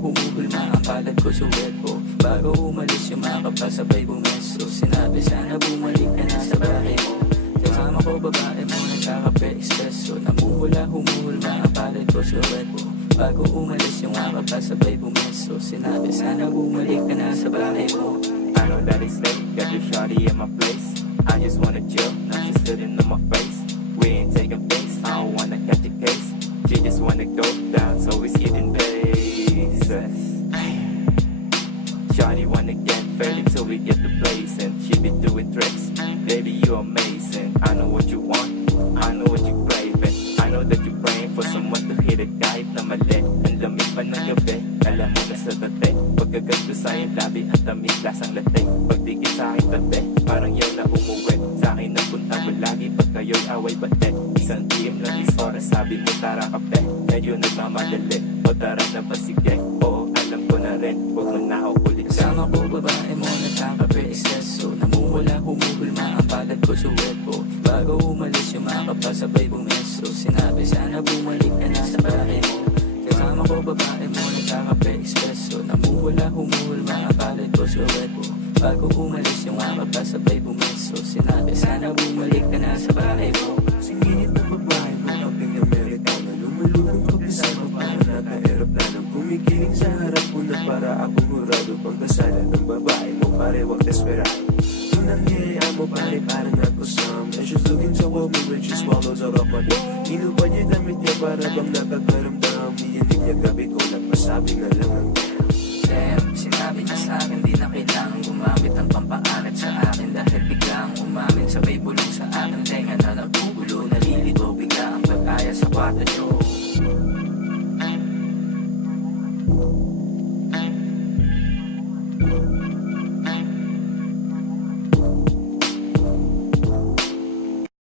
humuhulma ang palad ko sa web ko. Bago umalis yung mga kapasabay bumeso. Sinabi sana bumalik ka na sa bahay mo. Kasama ko babae mo nagkakape espresso. Namumula humuhulma ang palad ko sa web ko. Bago umalis yung mga kapasabay bumeso. Sinabi sana bumalik ka na sa bahay mo. I know that it's late, got your shawty in my place. I just wanna chill, not just sitting on my face. We ain't taking face, I don't wanna catch a case. She just wanna go down, so it's hitting bases. Shawty wanna get faded till we get the place. And she be doing tricks, baby you amazing. I know what you want, I know what you craving. I know that you're praying for someone to hit it kahit na mali. Ang lamig pa ng gabi, alam mo na sa tate. Pagkaganto sa iyong labi, ang tamis lasang latte. Pagtigil sa aking tate, parang yaw na umuwi. Sa akin napunta ko lagi pag kayo'y away bate. Isang DM lang is oras, sabi mo tara kape. Medyo nagmamadali, o tara na ba sige. Oo, alam ko na rin, huwag mo na ako kulit. Kasama ko babae mo nagkakape espresso. Namumula humuhulma ang palad ko sa web ko. Bago umalis yung mga kapasabay bumeso. Sinabi sana bumalik ka na sa bahay mo. Kasama ko babae mo nagkakape espresso. Namumula humuhulma ang palad ko sa web ko. Bago umalis yung mga kapasabay bumeso. Sinabi sana bumalik ka na sa bahay mo. Singit na babae mo kaping Amerikano. Lumulunong pagkasama para naka-aeroplano. Kumikiling sa harap ko na para akong hurado. Pagkasalan ng babae mo pare wag desperado. Nung nangyayaan mo pare parang ako some. And she's looking so well me when she swallows all of my dick. Inupan niya damit niya para bang nakakaramdam. Iyanig niya gabi ko nagpasabi na lang ang Damn, sinabi niya sa akin di na kailangan gumamit ng pampaangat sa akin. Dahil biglang umamin sabay bulong sa akin. Tenga na nagugulo, nalilito bigla ang pag-aya sa kwarto niyo.